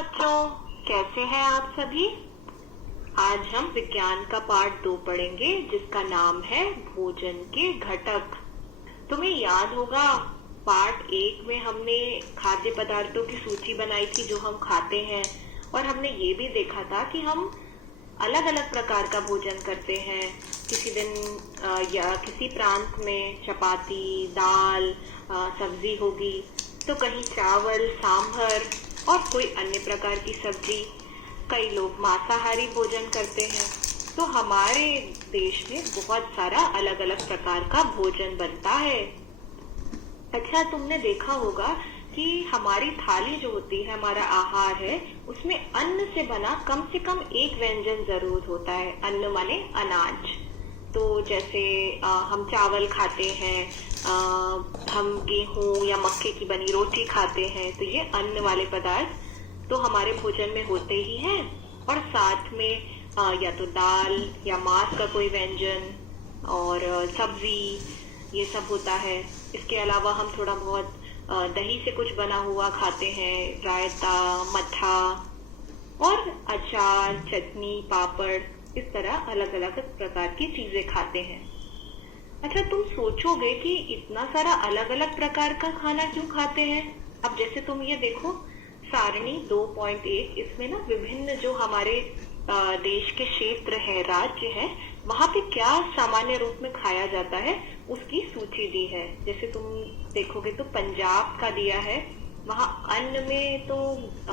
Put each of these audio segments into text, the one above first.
बच्चों, कैसे हैं आप सभी। आज हम विज्ञान का पाठ 2 पढ़ेंगे जिसका नाम है भोजन के घटक। तुम्हें याद होगा पाठ 1 में हमने खाद्य पदार्थों की सूची बनाई थी जो हम खाते हैं, और हमने ये भी देखा था कि हम अलग अलग प्रकार का भोजन करते हैं। किसी दिन या किसी प्रांत में चपाती, दाल, सब्जी होगी, तो कहीं चावल, सांभर और कोई अन्य प्रकार की सब्जी। कई लोग मांसाहारी भोजन करते हैं। तो हमारे देश में बहुत सारा अलग अलग प्रकार का भोजन बनता है। अच्छा, तुमने देखा होगा कि हमारी थाली जो होती है, हमारा आहार है, उसमें अन्न से बना कम से कम एक व्यंजन जरूर होता है। अन्न माने अनाज। तो जैसे हम चावल खाते हैं, हम गेहूं या मक्के की बनी रोटी खाते हैं, तो ये अन्न वाले पदार्थ तो हमारे भोजन में होते ही हैं। और साथ में या तो दाल या मांस का कोई व्यंजन और सब्जी, ये सब होता है। इसके अलावा हम थोड़ा बहुत दही से कुछ बना हुआ खाते हैं, रायता, मट्ठा और अचार, चटनी, पापड़, इस तरह अलग अलग प्रकार की चीजें खाते हैं। अच्छा, तुम सोचोगे कि इतना सारा अलग अलग प्रकार का खाना क्यों खाते हैं। अब जैसे तुम ये देखो सारणी 2.1, इसमें ना विभिन्न जो हमारे देश के क्षेत्र है, राज्य है, वहां पे क्या सामान्य रूप में खाया जाता है उसकी सूची दी है। जैसे तुम देखोगे तो पंजाब का दिया है, वहाँ अन्न में तो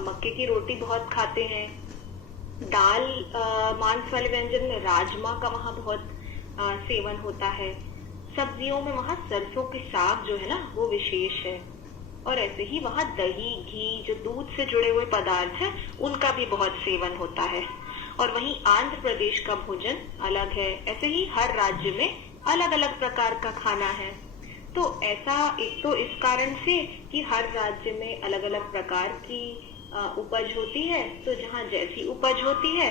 मक्के की रोटी बहुत खाते हैं। दाल मांस वाले व्यंजन में राजमा का वहाँ बहुत सेवन होता है। सब्जियों में वहाँ सरसों के साग जो है ना, वो विशेष है। और ऐसे ही वहाँ दही, घी, जो दूध से जुड़े हुए पदार्थ हैं, उनका भी बहुत सेवन होता है। और वहीं आंध्र प्रदेश का भोजन अलग है। ऐसे ही हर राज्य में अलग अलग प्रकार का खाना है। तो ऐसा एक तो इस कारण से कि हर राज्य में अलग अलग प्रकार की उपज होती है। तो जहाँ जैसी उपज होती है,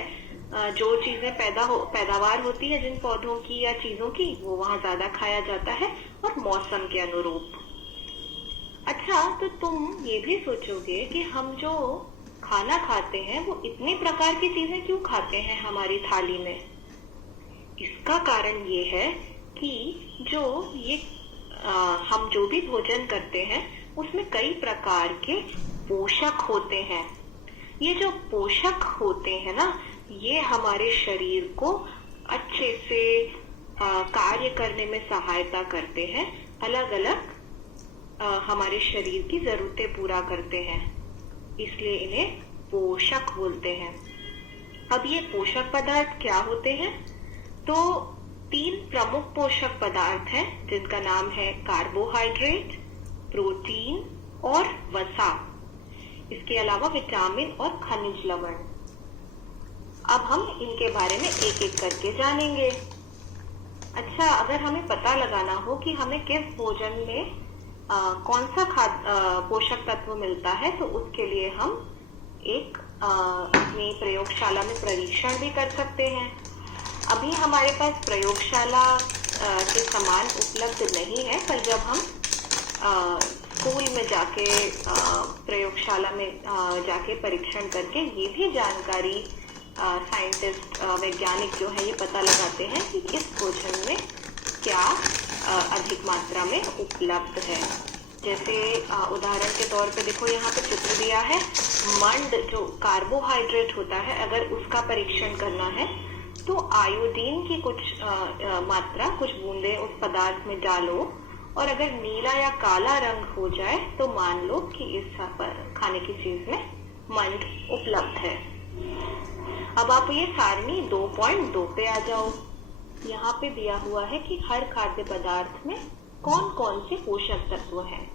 जो चीजें पैदावार होती है जिन पौधों की या चीजों की, वो वहाँ ज्यादा खाया जाता है और मौसम के अनुरूप। अच्छा, तो तुम ये भी सोचोगे कि हम जो खाना खाते हैं वो इतने प्रकार की चीजें क्यों खाते हैं हमारी थाली में। इसका कारण ये है कि हम जो भी भोजन करते हैं उसमें कई प्रकार के पोषक होते हैं। ये जो पोषक होते हैं ना, ये हमारे शरीर को अच्छे से कार्य करने में सहायता करते हैं। अलग अलग हमारे शरीर की जरूरतें पूरा करते हैं, इसलिए इन्हें पोषक बोलते हैं। अब ये पोषक पदार्थ क्या होते हैं? तो 3 प्रमुख पोषक पदार्थ हैं जिनका नाम है कार्बोहाइड्रेट, प्रोटीन और वसा। इसके अलावा विटामिन और खनिज लवण। अब हम इनके बारे में एक एक करके जानेंगे। अच्छा, अगर हमें पता लगाना हो कि हमें किस भोजन में कौन सा पोषक तत्व मिलता है, तो उसके लिए हम एक अपनी प्रयोगशाला में परीक्षण भी कर सकते हैं। अभी हमारे पास प्रयोगशाला के सामान उपलब्ध नहीं है, पर जब हम स्कूल में जाके प्रयोगशाला में जाके परीक्षण करके ये भी जानकारी साइंटिस्ट, वैज्ञानिक जो है, ये पता लगाते हैं कि इस भोजन में क्या अधिक मात्रा में उपलब्ध है। जैसे उदाहरण के तौर पे देखो, यहाँ पे चित्र दिया है। मंड जो कार्बोहाइड्रेट होता है, अगर उसका परीक्षण करना है तो आयोडीन की कुछ मात्रा, कुछ बूंदे उस पदार्थ में डालो, और अगर नीला या काला रंग हो जाए तो मान लो कि इस खाने की चीज में मंड उपलब्ध है। अब आप ये सारणी 2.2 पे आ जाओ। यहाँ पे दिया हुआ है कि हर खाद्य पदार्थ में कौन कौन से पोषक तत्व हैं।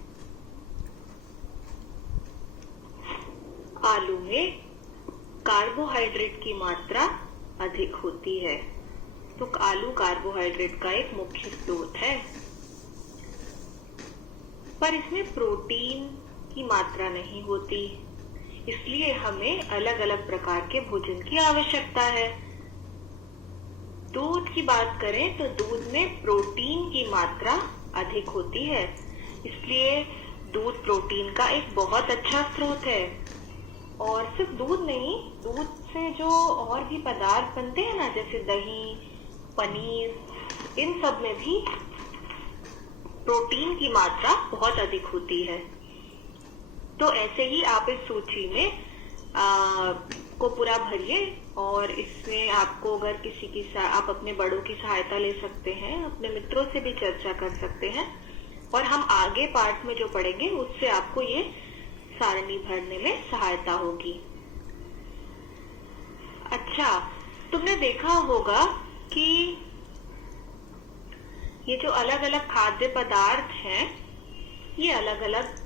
आलू में कार्बोहाइड्रेट की मात्रा अधिक होती है, तो आलू कार्बोहाइड्रेट का एक मुख्य स्रोत है। पर इसमें प्रोटीन की मात्रा नहीं होती, इसलिए हमें अलग अलग प्रकार के भोजन की आवश्यकता है। दूध की बात करें तो दूध में प्रोटीन की मात्रा अधिक होती है, इसलिए दूध प्रोटीन का एक बहुत अच्छा स्रोत है। और सिर्फ दूध नहीं, दूध से जो और भी पदार्थ बनते हैं ना, जैसे दही, पनीर, इन सब में भी प्रोटीन की मात्रा बहुत अधिक होती है। तो ऐसे ही आप इस सूची में को पूरा भरिए, और इसमें आपको अगर किसी की आप अपने बड़ों की सहायता ले सकते हैं, अपने मित्रों से भी चर्चा कर सकते हैं, और हम आगे पार्ट में जो पढ़ेंगे उससे आपको ये सारणी भरने में सहायता होगी। अच्छा, तुमने देखा होगा कि ये जो अलग अलग खाद्य पदार्थ हैं, ये अलग अलग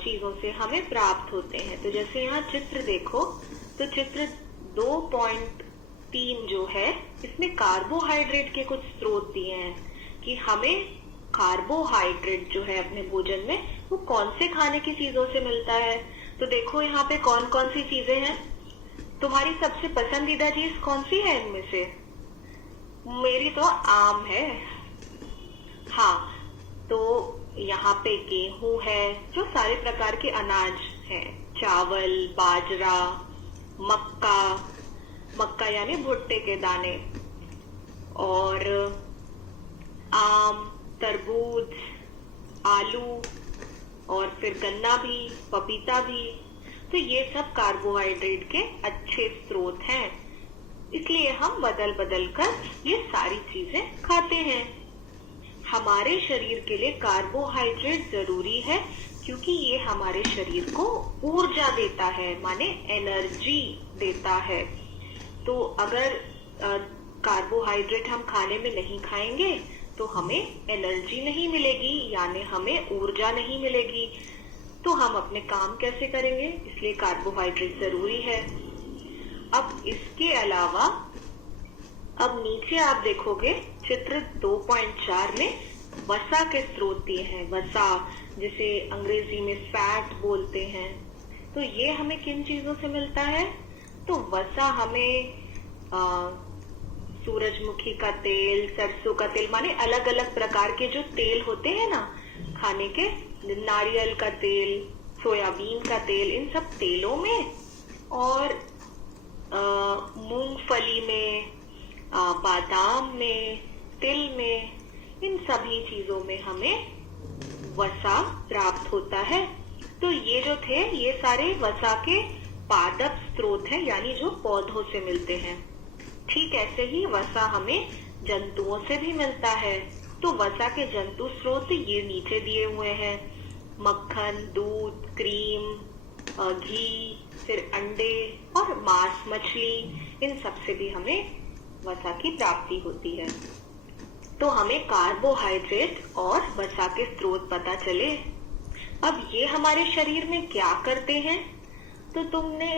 चीजों से हमें प्राप्त होते हैं। तो जैसे यहाँ चित्र देखो, तो चित्र 2.3 जो है, इसमें कार्बोहाइड्रेट के कुछ स्रोत दिए हैं कि हमें कार्बोहाइड्रेट जो है अपने भोजन में वो कौन से खाने की चीजों से मिलता है। तो देखो यहाँ पे कौन कौन सी चीजें हैं। तुम्हारी सबसे पसंदीदा चीज कौन सी है इनमें से? मेरी तो आम है। हाँ, तो यहाँ पे गेहूं है, जो सारे प्रकार के अनाज हैं, चावल, बाजरा, मक्का यानी भुट्टे के दाने, और आम, तरबूज, आलू, और फिर गन्ना भी, पपीता भी। तो ये सब कार्बोहाइड्रेट के अच्छे स्रोत हैं, इसलिए हम बदल बदल कर ये सारी चीजें खाते हैं। हमारे शरीर के लिए कार्बोहाइड्रेट जरूरी है, क्योंकि ये हमारे शरीर को ऊर्जा देता है, माने एनर्जी देता है। तो अगर कार्बोहाइड्रेट हम खाने में नहीं खाएंगे तो हमें एनर्जी नहीं मिलेगी, यानी हमें ऊर्जा नहीं मिलेगी। तो हम अपने काम कैसे करेंगे? इसलिए कार्बोहाइड्रेट जरूरी है। अब इसके अलावा अब नीचे आप देखोगे चित्र 2.4 में वसा के स्रोत दिए हैं। वसा, जिसे अंग्रेजी में फैट बोलते हैं। तो ये हमें किन चीजों से मिलता है? तो वसा हमें सूरजमुखी का तेल, सरसों का तेल, माने अलग अलग प्रकार के जो तेल होते हैं ना खाने के, नारियल का तेल, सोयाबीन का तेल, इन सब तेलों में, और मूंगफली में, बादाम में, तिल में, इन सभी चीजों में हमें वसा प्राप्त होता है। तो ये जो थे, ये सारे वसा के पादप स्रोत हैं, यानी जो पौधों से मिलते हैं। ठीक ऐसे ही वसा हमें जंतुओं से भी मिलता है। तो वसा के जंतु स्रोत ये नीचे दिए हुए हैं। मक्खन, दूध, क्रीम, घी, फिर अंडे और मांस, मछली, इन सब से भी हमें वसा की प्राप्ति होती है। तो हमें कार्बोहाइड्रेट और वसा के स्रोत पता चले। अब ये हमारे शरीर में क्या करते हैं? तो तुमने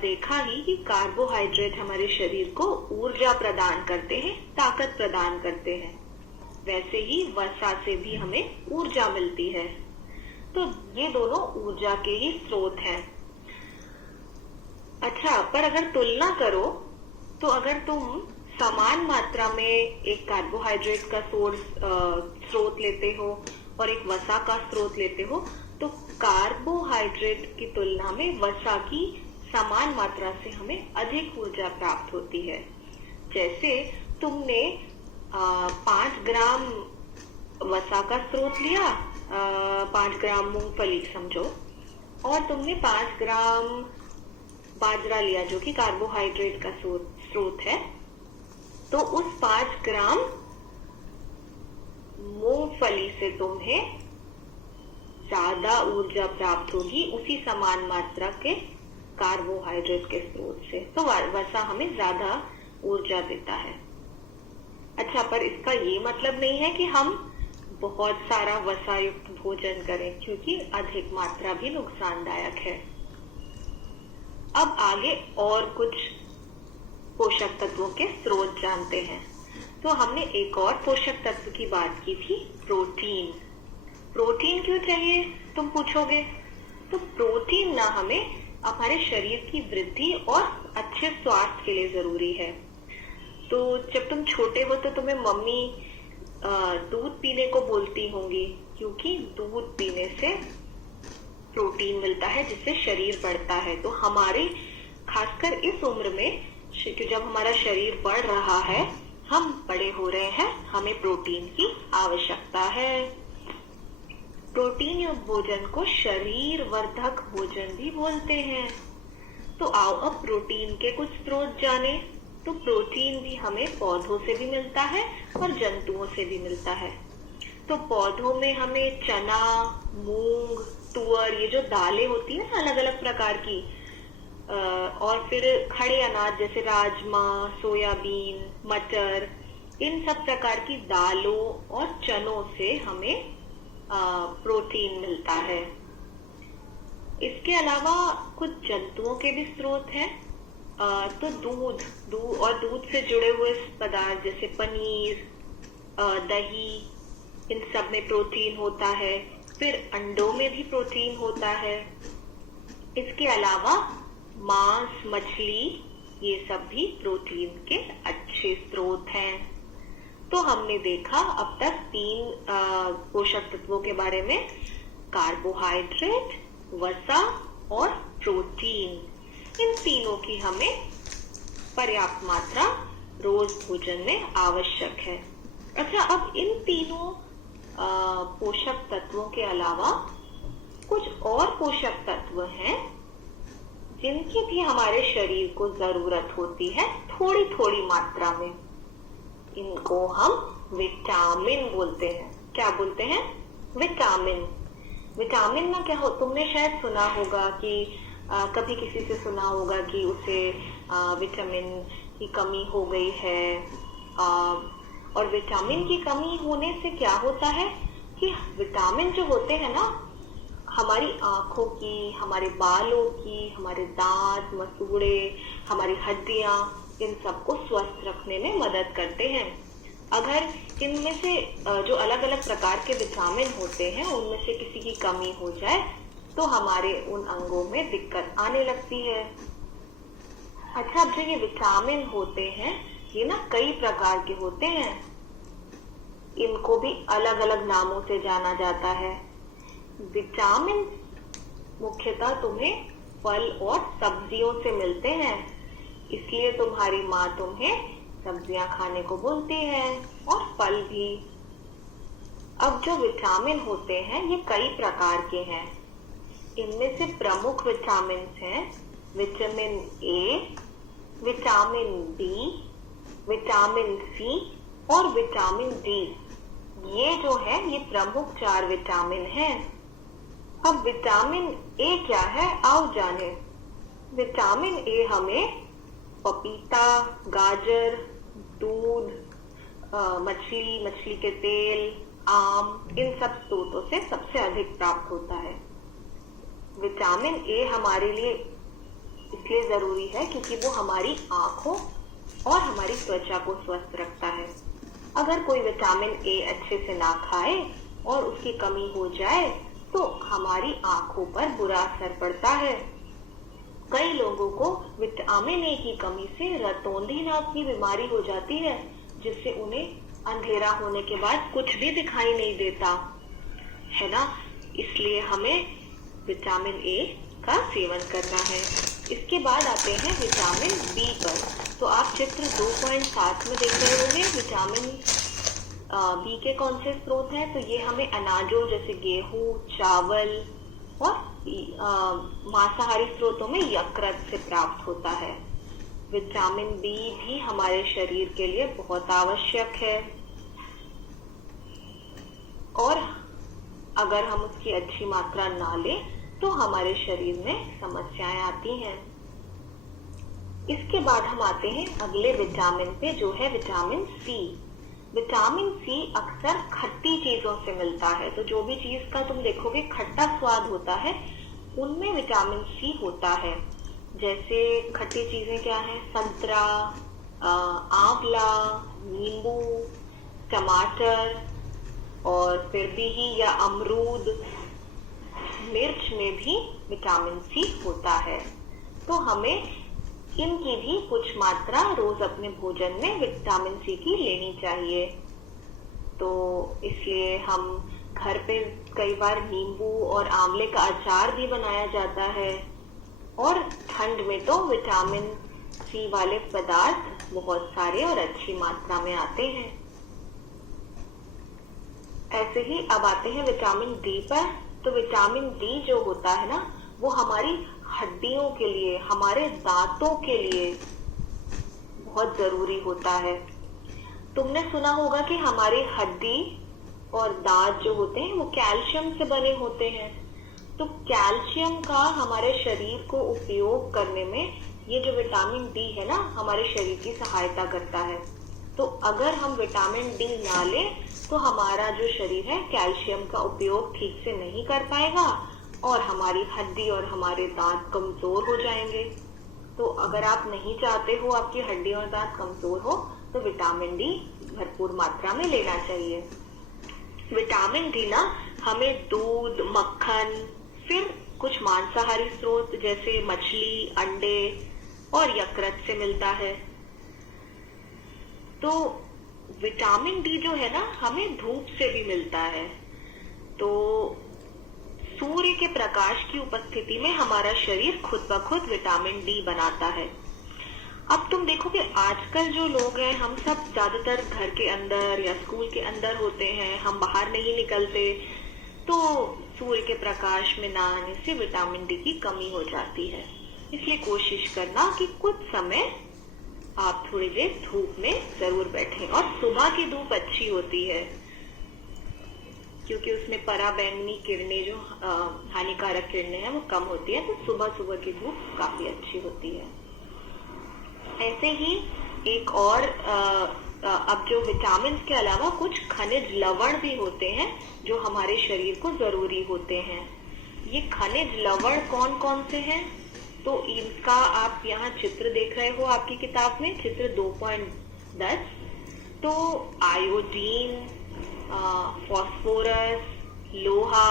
देखा ही कि कार्बोहाइड्रेट हमारे शरीर को ऊर्जा प्रदान करते हैं, ताकत प्रदान करते हैं। वैसे ही वसा से भी हमें ऊर्जा मिलती है। तो ये दोनों ऊर्जा के ही स्रोत हैं। अच्छा, पर अगर तुलना करो तो अगर तुम समान मात्रा में एक कार्बोहाइड्रेट का स्रोत लेते हो और एक वसा का स्रोत लेते हो, तो कार्बोहाइड्रेट की तुलना में वसा की समान मात्रा से हमें अधिक ऊर्जा प्राप्त होती है। जैसे तुमने 5 ग्राम वसा का स्रोत लिया, 5 ग्राम मूंगफली समझो, और तुमने 5 ग्राम बाजरा लिया जो कि कार्बोहाइड्रेट का स्रोत है। तो उस 5 ग्राम मूंगफली से तुम्हें ज्यादा ऊर्जा प्राप्त होगी उसी समान मात्रा के कार्बोहाइड्रेट के स्रोत से। तो वसा हमें ज्यादा ऊर्जा देता है। अच्छा, पर इसका ये मतलब नहीं है कि हम बहुत सारा वसा युक्त भोजन करें, क्योंकि अधिक मात्रा भी नुकसानदायक है। अब आगे और कुछ पोषक तत्वों के स्रोत जानते हैं। तो हमने एक और पोषक तत्व की बात की थी, प्रोटीन। प्रोटीन क्यों चाहिए तुम पूछोगे? तो प्रोटीन ना हमें हमारे शरीर की वृद्धि और अच्छे स्वास्थ्य के लिए जरूरी है। तो जब तुम छोटे हो तो तुम्हें मम्मी दूध पीने को बोलती होंगी, क्योंकि दूध पीने से प्रोटीन मिलता है जिससे शरीर बढ़ता है। तो हमारे खासकर इस उम्र में जब हमारा शरीर बढ़ रहा है, हम बड़े हो रहे हैं, हमें प्रोटीन की आवश्यकता है। प्रोटीन युक्त भोजन को शरीर वर्धक भोजन भी बोलते हैं। तो आओ अब प्रोटीन के कुछ स्रोत जाने। तो प्रोटीन भी हमें पौधों से भी मिलता है और जंतुओं से भी मिलता है। तो पौधों में हमें चना, मूंग, तुअर, ये जो दालें होती है अलग अलग प्रकार की, और फिर खड़े अनाज जैसे राजमा, सोयाबीन, मटर, इन सब प्रकार की दालों और चनों से हमें प्रोटीन मिलता है। इसके अलावा कुछ जंतुओं के भी स्रोत हैं। तो दूध और दूध से जुड़े हुए पदार्थ जैसे पनीर, दही, इन सब में प्रोटीन होता है। फिर अंडों में भी प्रोटीन होता है। इसके अलावा मांस, मछली, ये सब भी प्रोटीन के अच्छे स्रोत हैं। तो हमने देखा अब तक 3 पोषक तत्वों के बारे में, कार्बोहाइड्रेट, वसा और प्रोटीन। इन तीनों की हमें पर्याप्त मात्रा रोज भोजन में आवश्यक है। अच्छा, अब इन तीनों पोषक तत्वों के अलावा कुछ और पोषक तत्व हैं जिनकी भी हमारे शरीर को जरूरत होती है थोड़ी थोड़ी मात्रा में। इनको हम विटामिन बोलते हैं। क्या बोलते हैं? विटामिन। विटामिन ना क्या हो, तुमने शायद सुना होगा कि कभी किसी से सुना होगा कि उसे विटामिन की कमी हो गई है। और विटामिन की कमी होने से क्या होता है कि विटामिन जो होते हैं ना, हमारी आंखों की, हमारे बालों की, हमारे दांत, मसूड़े, हमारी हड्डियां, इन सबको स्वस्थ रखने में मदद करते हैं। अगर इनमें से जो अलग अलग प्रकार के विटामिन होते हैं उनमें से किसी की कमी हो जाए तो हमारे उन अंगों में दिक्कत आने लगती है। अच्छा, अब जो ये विटामिन होते हैं ये ना कई प्रकार के होते हैं। इनको भी अलग अलग नामों से जाना जाता है। विटामिन मुख्यतः तुम्हें फल और सब्जियों से मिलते हैं, इसलिए तुम्हारी माँ तुम्हें सब्जियां खाने को बोलती है, और फल भी। अब जो विटामिन होते हैं ये कई प्रकार के हैं। इनमें से प्रमुख विटामिन हैं vitamin A, vitamin B, vitamin C और विटामिन डी। ये जो है ये प्रमुख 4 विटामिन हैं। अब विटामिन ए क्या है, आओ जाने। विटामिन ए हमें पपीता, गाजर, दूध, मछली के तेल, आम, इन सब स्रोतों से सबसे अधिक प्राप्त होता है। विटामिन ए हमारे लिए इसलिए जरूरी है क्योंकि वो हमारी आंखों और हमारी त्वचा को स्वस्थ रखता है। अगर कोई विटामिन ए अच्छे से ना खाए और उसकी कमी हो जाए तो हमारी आंखों पर बुरा असर पड़ता है। कई लोगों को विटामिन ए की कमी से रतौंधी नाक की बीमारी हो जाती है, जिससे उन्हें अंधेरा होने के बाद कुछ भी दिखाई नहीं देता है ना। इसलिए हमें विटामिन ए का सेवन करना है। इसके बाद आते हैं विटामिन बी पर। तो आप चित्र 2.7 में देख रहे होंगे विटामिन बी के कौन से स्रोत हैं। तो ये हमें अनाजों जैसे गेहूं, चावल और मांसाहारी स्रोतों में यकृत से प्राप्त होता है। विटामिन बी भी हमारे शरीर के लिए बहुत आवश्यक है, और अगर हम उसकी अच्छी मात्रा ना लें तो हमारे शरीर में समस्याएं आती हैं। इसके बाद हम आते हैं अगले विटामिन पे, जो है विटामिन सी। विटामिन सी अक्सर खट्टी चीजों से मिलता है। तो जो भी चीज का तुम देखोगे खट्टा स्वाद होता है, उनमें विटामिन सी होता है। जैसे खट्टी चीजें क्या है, संतरा, आंवला, नींबू, टमाटर, और फिर बिही या अमरूद, मिर्च में भी विटामिन सी होता है। तो हमें इनकी भी कुछ मात्रा रोज अपने भोजन में विटामिन सी की लेनी चाहिए। तो इसलिए हम घर पे कई बार नींबू और आंवले का अचार भी बनाया जाता है। और ठंड में तो विटामिन सी वाले पदार्थ बहुत सारे और अच्छी मात्रा में आते हैं। ऐसे ही अब आते हैं विटामिन डी पर। तो विटामिन डी जो होता है ना, वो हमारी हड्डियों के लिए, हमारे दांतों के लिए बहुत जरूरी होता है। तुमने सुना होगा कि हमारी हड्डी और दांत जो होते हैं वो कैल्शियम से बने होते हैं। तो कैल्शियम का हमारे शरीर को उपयोग करने में ये जो विटामिन डी है ना, हमारे शरीर की सहायता करता है। तो अगर हम विटामिन डी ना लें तो हमारा जो शरीर है कैल्शियम का उपयोग ठीक से नहीं कर पाएगा और हमारी हड्डी और हमारे दांत कमजोर हो जाएंगे। तो अगर आप नहीं चाहते हो आपकी हड्डी और दांत कमजोर हो तो विटामिन डी भरपूर मात्रा में लेना चाहिए। विटामिन डी ना हमें दूध, मक्खन, फिर कुछ मांसाहारी स्रोत जैसे मछली, अंडे और यकृत से मिलता है। तो विटामिन डी जो है ना हमें धूप से भी मिलता है। तो सूर्य के प्रकाश की उपस्थिति में हमारा शरीर खुद ब खुद विटामिन डी बनाता है। अब तुम देखो कि आजकल जो लोग हैं, हम सब ज्यादातर घर के अंदर या स्कूल के अंदर होते हैं, हम बाहर नहीं निकलते। तो सूर्य के प्रकाश में ना आने से विटामिन डी की कमी हो जाती है। इसलिए कोशिश करना कि कुछ समय आप थोड़ी देर धूप में जरूर बैठें। और सुबह की धूप अच्छी होती है क्योंकि उसमें पराबैंगनी किरणें जो हानिकारक किरणें हैं वो कम होती है। तो सुबह सुबह की धूप काफी अच्छी होती है। ऐसे ही एक और अब जो विटामिन के अलावा कुछ खनिज लवण भी होते हैं जो हमारे शरीर को जरूरी होते हैं। ये खनिज लवण कौन कौन से हैं? तो इनका आप यहाँ चित्र देख रहे हो आपकी किताब में, चित्र 2.10। तो आयोडीन, फास्फोरस, लोहा,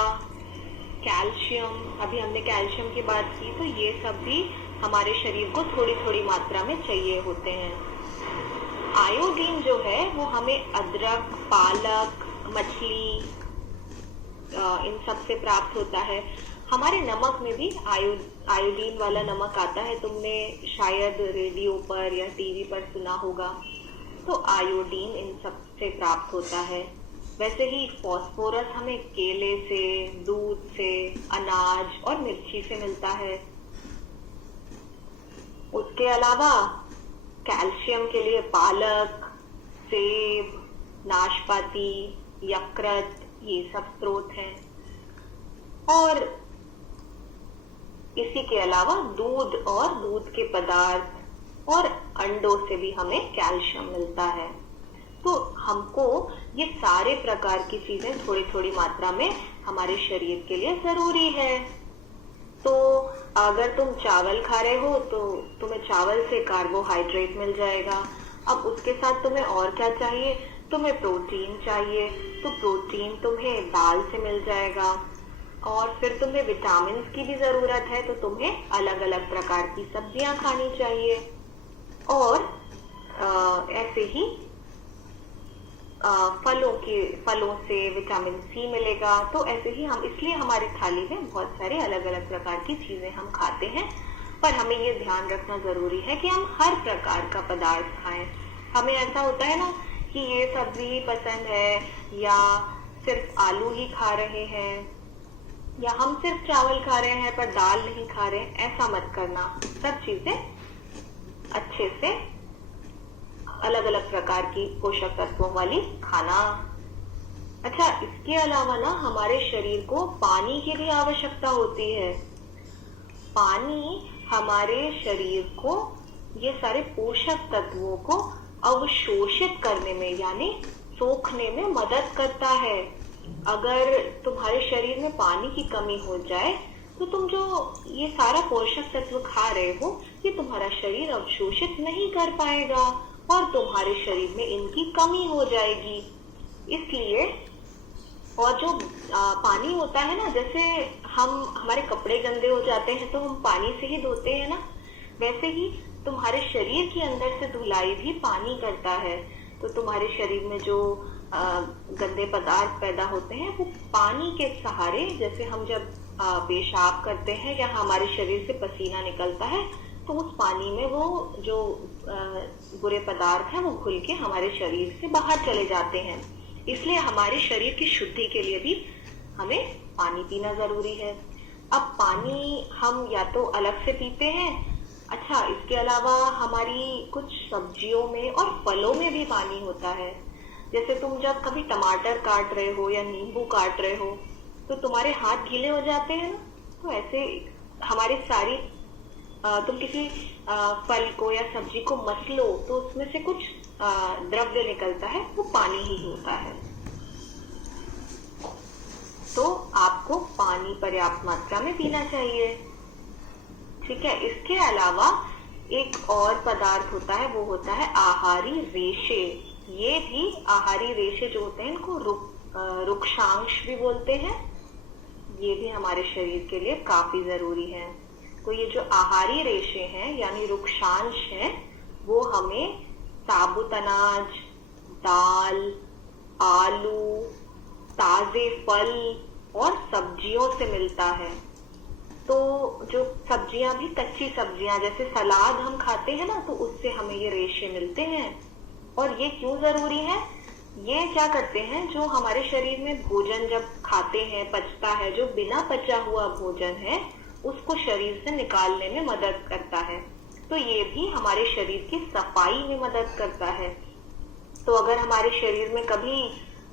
कैल्शियम, अभी हमने कैल्शियम की बात की, तो ये सब भी हमारे शरीर को थोड़ी थोड़ी मात्रा में चाहिए होते हैं। आयोडीन जो है वो हमें अदरक, पालक, मछली इन सब से प्राप्त होता है। हमारे नमक में भी आयोडीन वाला नमक आता है, तुमने शायद रेडियो पर या टीवी पर सुना होगा। तो आयोडीन इन सब से प्राप्त होता है। वैसे ही फास्फोरस हमें केले से, दूध से, अनाज और मिर्ची से मिलता है। उसके अलावा कैल्शियम के लिए पालक, सेब, नाशपाती, यकृत, ये सब स्रोत हैं। और इसी के अलावा दूध और दूध के पदार्थ और अंडों से भी हमें कैल्शियम मिलता है। तो हमको ये सारे प्रकार की चीजें थोड़ी थोड़ी मात्रा में हमारे शरीर के लिए जरूरी है। तो अगर तुम चावल खा रहे हो तो तुम्हें चावल से कार्बोहाइड्रेट मिल जाएगा। अब उसके साथ तुम्हें और क्या चाहिए? तुम्हें प्रोटीन चाहिए, तो प्रोटीन तुम्हें दाल से मिल जाएगा। और फिर तुम्हें विटामिन की भी जरूरत है, तो तुम्हें अलग अलग प्रकार की सब्जियां खानी चाहिए। और ऐसे ही फलों से विटामिन सी मिलेगा। तो ऐसे ही हम, इसलिए हमारी थाली में बहुत सारे अलग अलग प्रकार की चीजें हम खाते हैं। पर हमें ये ध्यान रखना जरूरी है कि हम हर प्रकार का पदार्थ खाएं। हमें ऐसा होता है ना कि ये सब्जी ही पसंद है, या सिर्फ आलू ही खा रहे हैं, या हम सिर्फ चावल खा रहे हैं पर दाल नहीं खा रहे। ऐसा मत करना। सब चीजें अच्छे से अलग अलग प्रकार की पोषक तत्वों वाली खाना। अच्छा, इसके अलावा ना हमारे शरीर को पानी की भी आवश्यकता होती है। पानी हमारे शरीर को ये सारे पोषक तत्वों को अवशोषित करने में यानी सोखने में मदद करता है। अगर तुम्हारे शरीर में पानी की कमी हो जाए तो तुम जो ये सारा पोषक तत्व खा रहे हो ये तुम्हारा शरीर अवशोषित नहीं कर पाएगा और तुम्हारे शरीर में इनकी कमी हो जाएगी। इसलिए, और जो पानी होता है ना, जैसे हमारे कपड़े गंदे हो जाते हैं तो हम पानी से ही धोते हैं ना, वैसे ही तुम्हारे शरीर के अंदर से धुलाई भी पानी करता है। तो तुम्हारे शरीर में जो गंदे पदार्थ पैदा होते हैं वो पानी के सहारे, जैसे हम जब पेशाब करते हैं या हमारे शरीर से पसीना निकलता है तो उस पानी में वो जो बुरे पदार्थ हैं वो घुल के हमारे शरीर से बाहर चले जाते हैं। इसलिए हमारे शरीर की शुद्धि के लिए भी हमें पानी पीना जरूरी है। अब पानी हम या तो अलग से पीते हैं, अच्छा इसके अलावा हमारी कुछ सब्जियों में और फलों में भी पानी होता है। जैसे तुम जब कभी टमाटर काट रहे हो या नींबू काट रहे हो तो तुम्हारे हाथ गीले हो जाते हैं ना, तो ऐसे हमारी सारी तुम किसी फल को या सब्जी को मसलो तो उसमें से कुछ द्रव्य निकलता है, वो पानी ही होता है। तो आपको पानी पर्याप्त मात्रा में पीना चाहिए। ठीक है, इसके अलावा एक और पदार्थ होता है, वो होता है आहारी रेशे। ये भी आहारी रेशे जो होते हैं इनको रुक्षांश भी बोलते हैं। ये भी हमारे शरीर के लिए काफी जरूरी है। तो ये जो आहारी रेशे हैं यानी रुक्षांश हैं, वो हमें साबुत अनाज, दाल, आलू, ताजे फल और सब्जियों से मिलता है। तो जो सब्जियां भी कच्ची सब्जियां जैसे सलाद हम खाते हैं ना, तो उससे हमें ये रेशे मिलते हैं। और ये क्यों जरूरी है? ये क्या करते हैं, जो हमारे शरीर में भोजन जब खाते हैं पचता है, जो बिना पचा हुआ भोजन है उसको शरीर से निकालने में मदद करता है। तो ये भी हमारे शरीर की सफाई में मदद करता है। तो अगर हमारे शरीर में कभी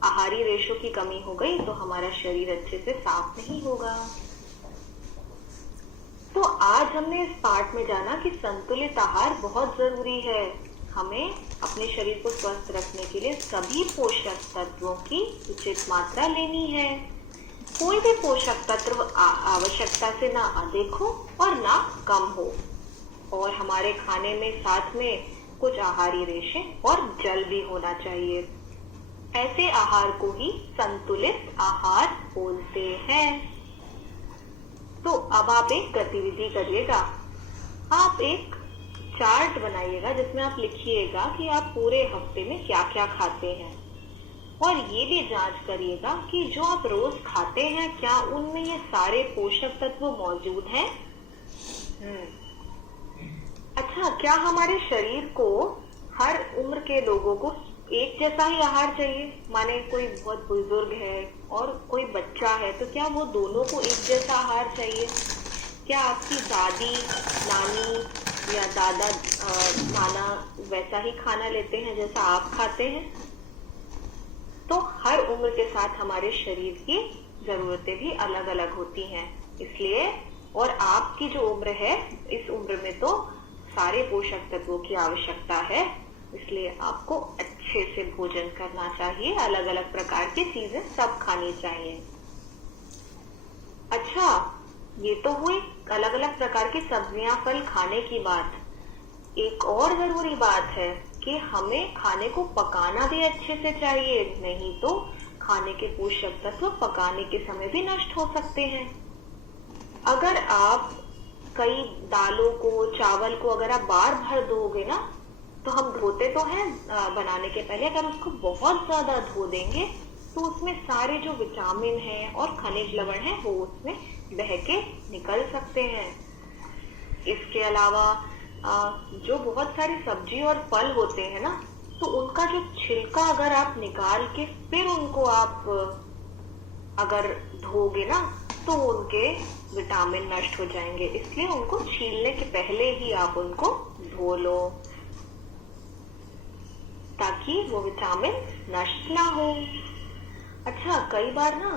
आहारी रेशों की कमी हो गई तो हमारा शरीर अच्छे से साफ नहीं होगा। तो आज हमने इस पाठ में जाना कि संतुलित आहार बहुत जरूरी है। हमें अपने शरीर को स्वस्थ रखने के लिए सभी पोषक तत्वों की उचित मात्रा लेनी है। कोई भी पोषक तत्व आवश्यकता से ना अधिक हो और ना कम हो। और हमारे खाने में साथ में कुछ आहारी रेशे और जल भी होना चाहिए। ऐसे आहार को ही संतुलित आहार बोलते हैं। तो अब आप एक गतिविधि करिएगा। आप एक चार्ट बनाइएगा जिसमें आप लिखिएगा कि आप पूरे हफ्ते में क्या क्या खाते हैं, और ये भी जांच करिएगा कि जो आप रोज खाते हैं क्या उनमें ये सारे पोषक तत्व मौजूद हैं। अच्छा, क्या हमारे शरीर को हर उम्र के लोगों को एक जैसा ही आहार चाहिए? माने कोई बहुत बुजुर्ग है और कोई बच्चा है, तो क्या वो दोनों को एक जैसा आहार चाहिए? क्या आपकी दादी, नानी या दादा, नाना वैसा ही खाना लेते हैं जैसा आप खाते हैं? तो हर उम्र के साथ हमारे शरीर की जरूरतें भी अलग अलग होती हैं। इसलिए, और आपकी जो उम्र है, इस उम्र में तो सारे पोषक तत्वों की आवश्यकता है। इसलिए आपको अच्छे से भोजन करना चाहिए। अलग अलग प्रकार की चीजें सब खानी चाहिए। अच्छा, ये तो हुई अलग अलग प्रकार की सब्जियां, फल खाने की बात। एक और जरूरी बात है कि हमें खाने को पकाना भी अच्छे से चाहिए, नहीं तो खाने के पोषक तत्व पकाने के समय भी नष्ट हो सकते हैं। अगर आप कई दालों को, चावल को अगर आप बार भर दोगे ना, तो हम धोते तो हैं बनाने के पहले, अगर उसको बहुत ज्यादा धो देंगे तो उसमें सारे जो विटामिन हैं और खनिज लवण हैं वो उसमें बह के निकल सकते हैं। इसके अलावा जो बहुत सारी सब्जी और फल होते हैं ना, तो उनका जो छिलका अगर आप निकाल के फिर उनको आप अगर धोगे ना, तो उनके विटामिन नष्ट हो जाएंगे। इसलिए उनको छीलने के पहले ही आप उनको धो लो ताकि वो विटामिन नष्ट ना हो। अच्छा, कई बार ना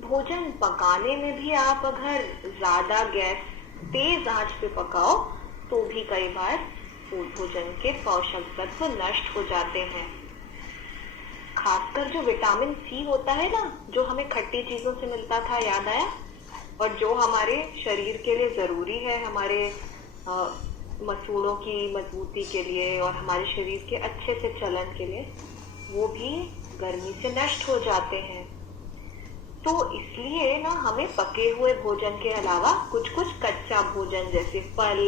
भोजन पकाने में भी आप अगर ज्यादा गैस, तेज आंच पे पकाओ तो भी कई बार भोजन के पोषक तत्व नष्ट हो जाते हैं। खासकर जो विटामिन सी होता है ना, जो हमें खट्टी चीजों से मिलता था, याद आया? और जो हमारे शरीर के लिए जरूरी है, हमारे मसूड़ों की मजबूती के लिए और हमारे शरीर के अच्छे से चलन के लिए, वो भी गर्मी से नष्ट हो जाते हैं। तो इसलिए ना हमें पके हुए भोजन के अलावा कुछ कुछ कच्चा भोजन जैसे फल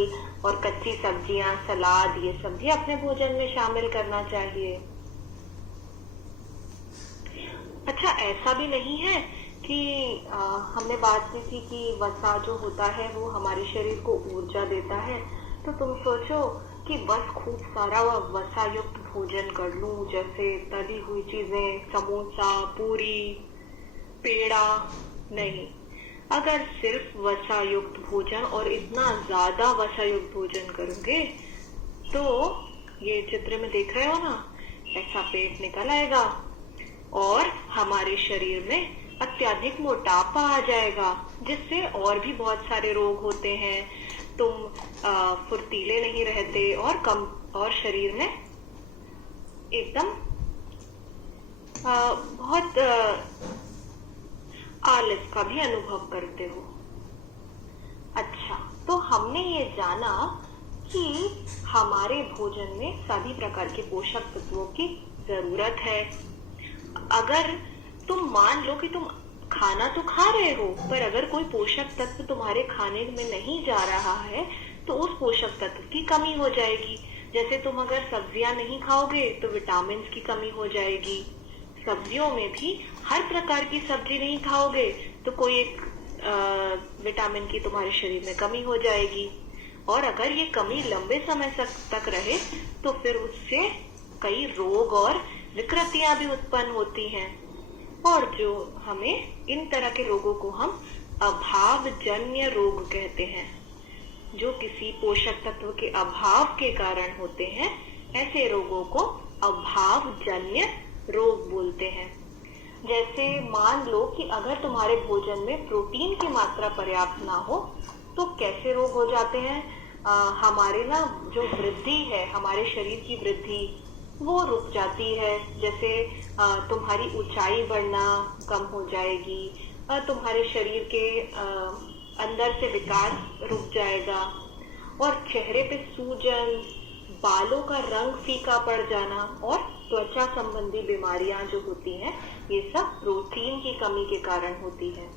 और कच्ची सब्जियां, सलाद, ये सब भी अपने भोजन में शामिल करना चाहिए। अच्छा, ऐसा भी नहीं है कि हमने बात की थी कि वसा जो होता है वो हमारे शरीर को ऊर्जा देता है। तो तुम सोचो कि बस खूब सारा वसा युक्त भोजन कर लूं, जैसे तली हुई चीजें, समोसा, पूरी, पेड़ा। नहीं, अगर सिर्फ वसा युक्त भोजन और इतना ज्यादा वसा युक्त भोजन करोगे तो ये चित्र में देख रहे हो ना, ऐसा पेट निकल आएगा और हमारे शरीर में अत्यधिक मोटापा आ जाएगा, जिससे और भी बहुत सारे रोग होते हैं। तुम फुर्तीले नहीं रहते और शरीर में एकदम बहुत आलस का भी अनुभव करते हो। अच्छा, तो हमने ये जाना कि हमारे भोजन में सभी प्रकार के पोषक तत्वों की जरूरत है। अगर तुम मान लो कि तुम खाना तो खा रहे हो, पर अगर कोई पोषक तत्व तुम्हारे खाने में नहीं जा रहा है तो उस पोषक तत्व की कमी हो जाएगी। जैसे तुम अगर सब्जियां नहीं खाओगे तो विटामिन की कमी हो जाएगी। सब्जियों में भी हर प्रकार की सब्जी नहीं खाओगे तो कोई एक विटामिन की तुम्हारे शरीर में कमी हो जाएगी, और अगर ये कमी लंबे समय तक रहे तो फिर उससे कई रोग और विकृतियां भी उत्पन्न होती हैं। और जो हमें इन तरह के रोगों को हम अभावजन्य रोग कहते हैं। जो किसी पोषक तत्व के अभाव के कारण होते हैं, ऐसे रोगों को अभावजन्य रोग बोलते हैं। जैसे मान लो कि अगर तुम्हारे भोजन में प्रोटीन की मात्रा पर्याप्त ना हो तो कैसे रोग हो जाते हैं। हमारे ना जो वृद्धि है, हमारे शरीर की वृद्धि वो रुक जाती है। जैसे तुम्हारी ऊंचाई बढ़ना कम हो जाएगी, तुम्हारे शरीर के अंदर से विकास रुक जाएगा, और चेहरे पे सूजन, बालों का रंग फीका पड़ जाना और त्वचा संबंधी बीमारियां जो होती हैं, ये सब प्रोटीन की कमी के कारण होती है।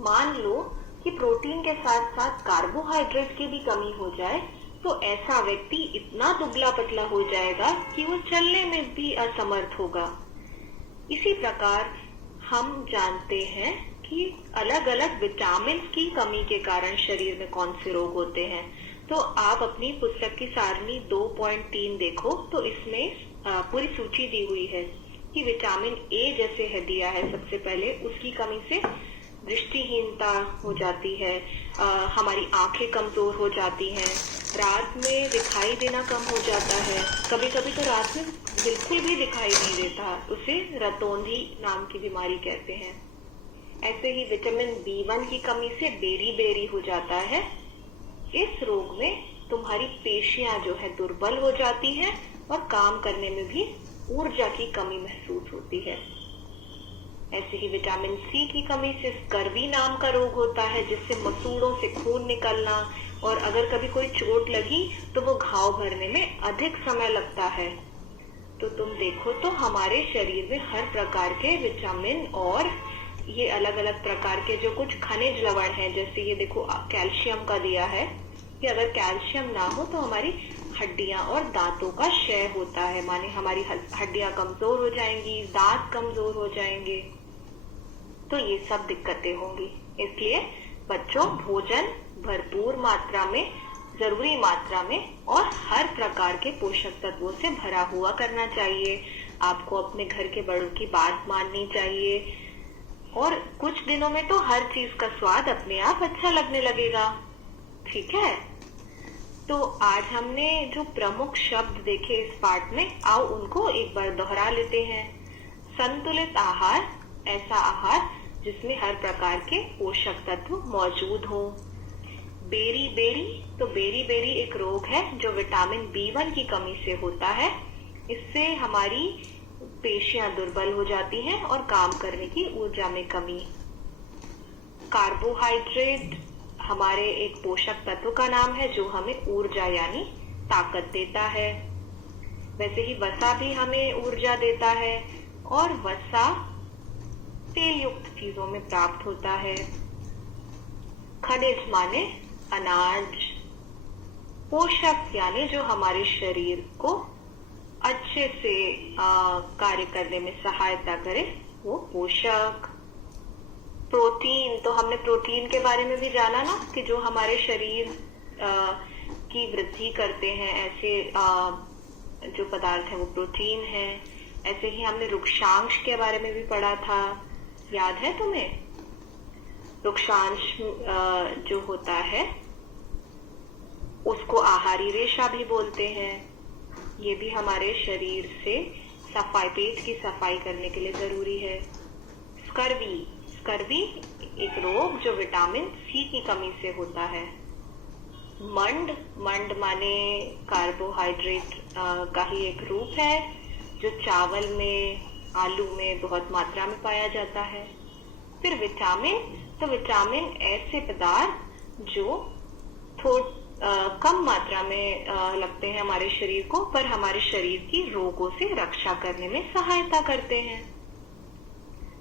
मान लो कि प्रोटीन के साथ साथ कार्बोहाइड्रेट की भी कमी हो जाए तो ऐसा व्यक्ति इतना दुबला पतला हो जाएगा कि वो चलने में भी असमर्थ होगा। इसी प्रकार हम जानते हैं कि अलग अलग विटामिन की कमी के कारण शरीर में कौन से रोग होते हैं। तो आप अपनी पुस्तक की सारणी 2.3 देखो तो इसमें पूरी सूची दी हुई है कि विटामिन ए जैसे है दिया है सबसे पहले, उसकी कमी से दृष्टिहीनता हो जाती है, हमारी आंखें कमजोर हो जाती हैं, रात में दिखाई देना कम हो जाता है, कभी कभी तो रात में बिल्कुल भी दिखाई नहीं देता, उसे रतौंधी नाम की बीमारी कहते हैं। ऐसे ही विटामिन B1 की कमी से बेरी बेरी हो जाता है। इस रोग में तुम्हारी पेशियां जो है दुर्बल हो जाती हैं और काम करने में भी ऊर्जा की कमी महसूस होती है। ऐसे ही विटामिन सी की कमी से स्कर्वी नाम का रोग होता है, जिससे मसूड़ों से खून निकलना, और अगर कभी कोई चोट लगी तो वो घाव भरने में अधिक समय लगता है। तो तुम देखो तो हमारे शरीर में हर प्रकार के विटामिन और ये अलग अलग प्रकार के जो कुछ खनिज लवण है, जैसे ये देखो कैल्शियम का दिया है कि अगर कैल्शियम ना हो तो हमारी हड्डियां और दांतों का क्षय होता है, माने हमारी हड्डियां कमजोर हो जाएंगी, दांत कमजोर हो जाएंगे, तो ये सब दिक्कतें होंगी। इसलिए बच्चों, भोजन भरपूर मात्रा में, जरूरी मात्रा में और हर प्रकार के पोषक तत्वों से भरा हुआ करना चाहिए। आपको अपने घर के बड़ों की बात माननी चाहिए, और कुछ दिनों में तो हर चीज का स्वाद अपने आप अच्छा लगने लगेगा। ठीक है, तो आज हमने जो प्रमुख शब्द देखे इस पाठ में, आओ उनको एक बार दोहरा लेते हैं। संतुलित आहार, ऐसा आहार जिसमें हर प्रकार के पोषक तत्व मौजूद हो। बेरी बेरी, तो बेरी बेरी एक रोग है जो विटामिन B1 की कमी से होता है। इससे हमारी पेशियां दुर्बल हो जाती हैं और काम करने की ऊर्जा में कमी। कार्बोहाइड्रेट हमारे एक पोषक तत्व का नाम है जो हमें ऊर्जा यानी ताकत देता है। वैसे ही वसा भी हमें ऊर्जा देता है, और वसा तेल युक्त चीजों में प्राप्त होता है। खनिज माने अनाज, पोषक यानी जो हमारे शरीर को अच्छे से कार्य करने में सहायता करे, वो पोषक। प्रोटीन, तो हमने प्रोटीन के बारे में भी जाना ना कि जो हमारे शरीर की वृद्धि करते हैं, ऐसे जो पदार्थ है वो प्रोटीन है। ऐसे ही हमने रुक्षांश के बारे में भी पढ़ा था, याद है तुम्हें? रुक्षांश जो होता है उसको आहारी रेशा भी बोलते हैं। ये भी हमारे शरीर से सफाई, पेट की सफाई करने के लिए जरूरी है। स्कर्वी, स्कर्वी एक रोग जो विटामिन सी की कमी से होता है। मंड, मंड माने कार्बोहाइड्रेट का ही एक रूप है जो चावल में, आलू में बहुत मात्रा में पाया जाता है। फिर विटामिन, तो विटामिन ऐसे पदार्थ जो कम मात्रा में लगते हैं हमारे शरीर को, पर हमारे शरीर की रोगों से रक्षा करने में सहायता करते हैं।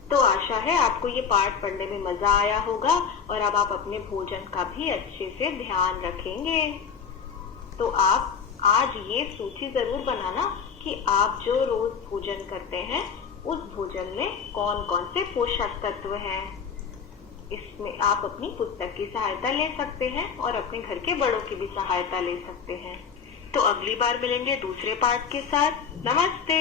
तो आशा है आपको ये पाठ पढ़ने में मजा आया होगा और अब आप अपने भोजन का भी अच्छे से ध्यान रखेंगे। तो आप आज ये सूची जरूर बनाना कि आप जो रोज भोजन करते हैं उस भोजन में कौन कौन से पोषक तत्व हैं। इसमें आप अपनी पुस्तक की सहायता ले सकते हैं और अपने घर के बड़ों की भी सहायता ले सकते हैं। तो अगली बार मिलेंगे दूसरे पाठ के साथ। नमस्ते।